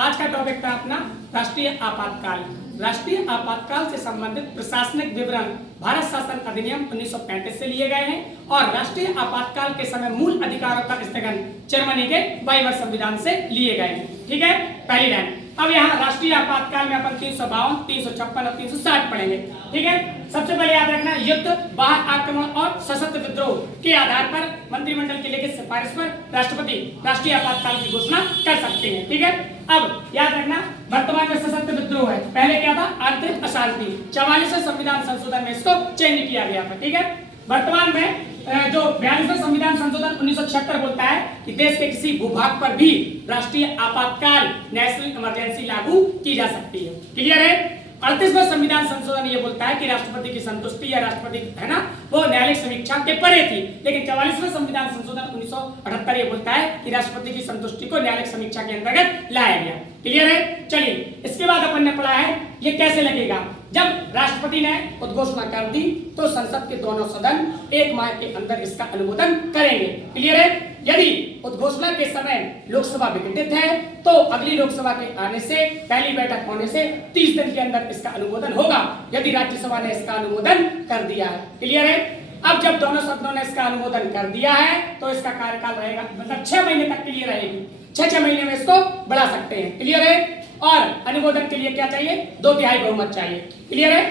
आज का टॉपिक था अपना राष्ट्रीय आपातकाल। राष्ट्रीय आपातकाल से संबंधित प्रशासनिक विवरण भारत शासन अधिनियम 1935 से लिए गए हैं और राष्ट्रीय आपातकाल के समय मूल अधिकारों का स्थगन जर्मनी के वाइमर संविधान से लिए गए हैं। ठीक है, पहली लाइन। अब यहाँ राष्ट्रीय आपातकाल में अपन 352, 356 और 360 पढ़ेंगे। ठीक है, सबसे पहले याद रखना, युद्ध, बाह्य आक्रमण और सशस्त्र विद्रोह के आधार पर मंत्रिमंडल की लिखित सिफारिश पर राष्ट्रपति राष्ट्रीय आपातकाल की घोषणा कर सकते हैं। ठीक है, अब याद रखना, वर्तमान में सशस्त्र विद्रोह है, पहले क्या था, आंतरिक अशांति। 44वें संविधान संशोधन में इसको चेंज किया गया था। ठीक है, वर्तमान में जो 42वें संविधान संशोधन 1976 बोलता है कि देश के किसी भूभाग पर भी राष्ट्रीय आपातकाल नेशनल इमरजेंसी लागू की जा सकती है। क्लियर है। 38वां संविधान संशोधन ये बोलता है कि राष्ट्रपति की संतुष्टि या राष्ट्रपति है ना, वो न्यायालयिक समीक्षा के परे थी। लेकिन 44वें संविधान संशोधन 1978 ये बोलता है कि राष्ट्रपति की संतुष्टि को न्यायालयिक समीक्षा के अंतर्गत लाया गया। क्लियर है। चलिए, इसके बाद अपन ने पढ़ा है ये कैसे लगेगा। जब राष्ट्रपति ने उद्घोषणा कर दी तो संसद के दोनों सदन 1 माह के अंदर इसका अनुमोदन करेंगे। क्लियर है। यदि उद्घोषणा के समय लोकसभा विघटित है तो अगली लोकसभा के आने से, पहली बैठक होने से 30 दिन के अंदर इसका अनुमोदन होगा, यदि राज्यसभा ने इसका अनुमोदन कर दिया है। क्लियर है। अब जब दोनों सदनों ने इसका अनुमोदन कर दिया है तो इसका कार्यकाल रहेगा, मतलब 6 महीने तक के लिए रहेगी। 6 महीने में इसको बढ़ा सकते हैं। क्लियर है। और अनुमोदन के लिए क्या चाहिए, 2/3 बहुमत चाहिए। क्लियर है।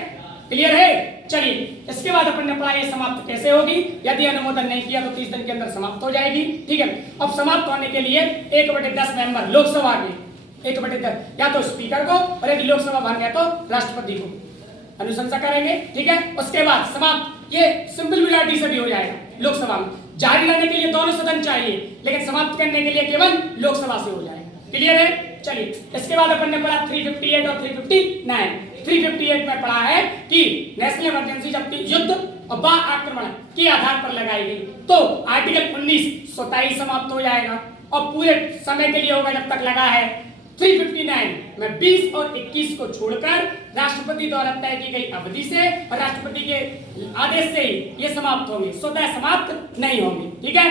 क्लियर है। चलिए, इसके बाद अपन ने पढ़ा ये समाप्त कैसे होगी। यदि अनुमोदन नहीं किया तो 30 दिन के अंदर समाप्त हो जाएगी। ठीक है। अब समाप्त होने के लिए 1/10 मेंबर लोकसभा के, 1/10 या तो स्पीकर को, और यदि लोकसभा बन गया तो राष्ट्रपति को अनुशंसा करेंगे। ठीक है। उसके बाद समाप्त ये सिंपल मेजॉरिटी से भी हो जाएगा लोकसभा में। जारी रहने के लिए दोनों सदन चाहिए, लेकिन समाप्त करने के लिए केवल लोकसभा से हो जाएगा। क्लियर है। चलिए, इसके बाद अपन ने पढ़ा 358 और 359। 358 में पढ़ा है कि नेशनल इमरजेंसी जब युद्ध और बाह्य आक्रमण के आधार पर लगाई गई तो आर्टिकल 19 स्वतः ही समाप्त हो जाएगा और पूरे समय के लिए होगा जब तक लगा है। 359 में 20 और 21 को छोड़कर राष्ट्रपति द्वारा तय की गई अवधि से और राष्ट्रपति के आदेश से ही ये समाप्त होंगे, स्वतः समाप्त नहीं होंगे। ठीक है।